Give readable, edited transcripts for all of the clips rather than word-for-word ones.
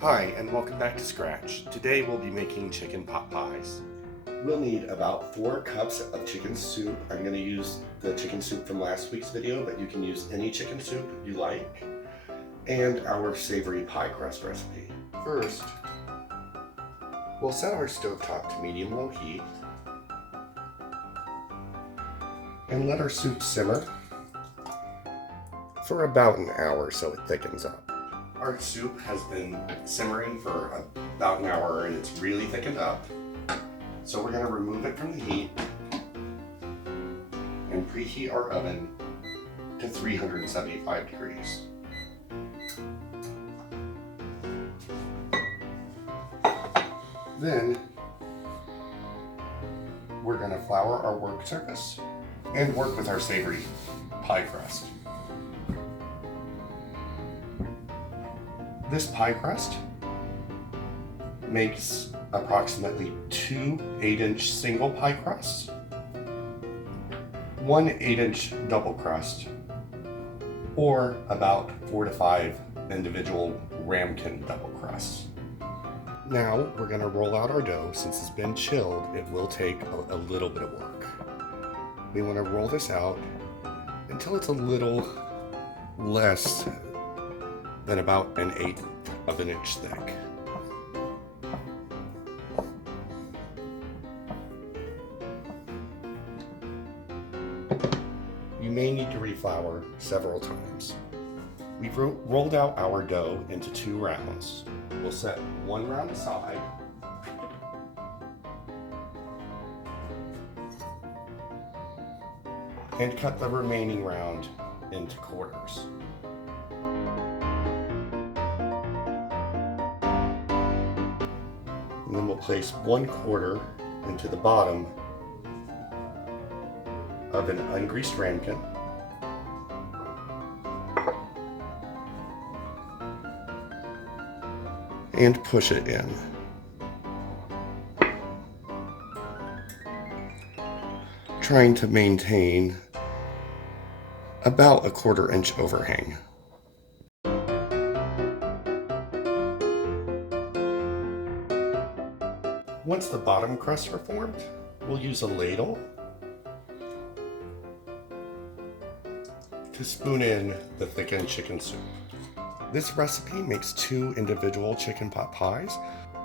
Hi, and welcome back to Scratch. Today we'll be making chicken pot pies. We'll need about 4 cups of chicken soup. I'm going to use the chicken soup from last week's video, but you can use any chicken soup you like. And our savory pie crust recipe. First, we'll set our stovetop to medium-low heat and let our soup simmer for about an hour so it thickens up. Our soup has been simmering for about an hour and it's really thickened up. So we're going to remove it from the heat and preheat our oven to 375 degrees. Then we're going to flour our work surface and work with our savory pie crust. This pie crust makes approximately 2 8-inch single pie crusts, 1 8-inch double crust, or about 4 to 5 individual ramekin double crusts. Now we're going to roll out our dough. Since it's been chilled, it will take a little bit of work. We want to roll this out until it's a little less than about 1/8 of an inch thick. You may need to reflour several times. We've rolled out our dough into 2 rounds. We'll set 1 round aside and cut the remaining round into quarters. And then we'll place 1/4 into the bottom of an ungreased ramekin. And push it in. Trying to maintain about a 1/4 inch overhang. Once the bottom crusts are formed, we'll use a ladle to spoon in the thickened chicken soup. This recipe makes 2 individual chicken pot pies,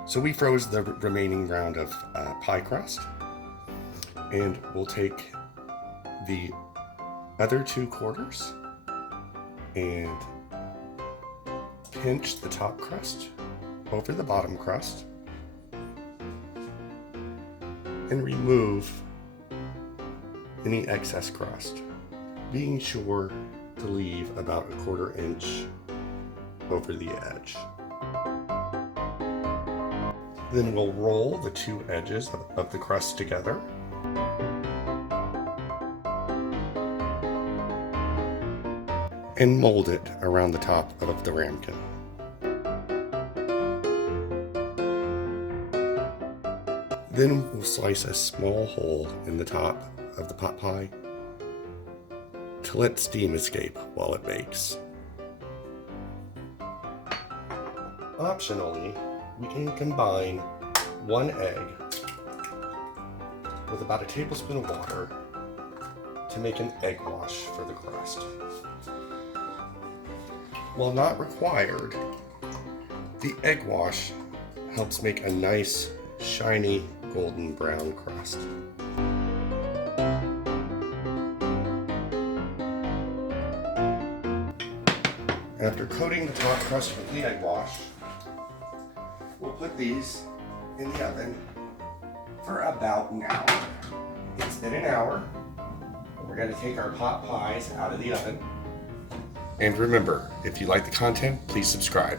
so we froze the remaining round of pie crust, and we'll take the other 2 quarters and pinch the top crust over the bottom crust and remove any excess crust, being sure to leave about a 1/4 inch over the edge. Then we'll roll the 2 edges of the crust together and mold it around the top of the ramekin. Then we'll slice a small hole in the top of the pot pie to let steam escape while it bakes. Optionally, we can combine 1 egg with about a tablespoon of water to make an egg wash for the crust. While not required, the egg wash helps make a nice, shiny, golden brown crust. After coating the top crust with the egg wash, we'll put these in the oven for about an hour. It's been an hour. We're going to take our pot pies out of the oven. And remember, if you like the content, please subscribe.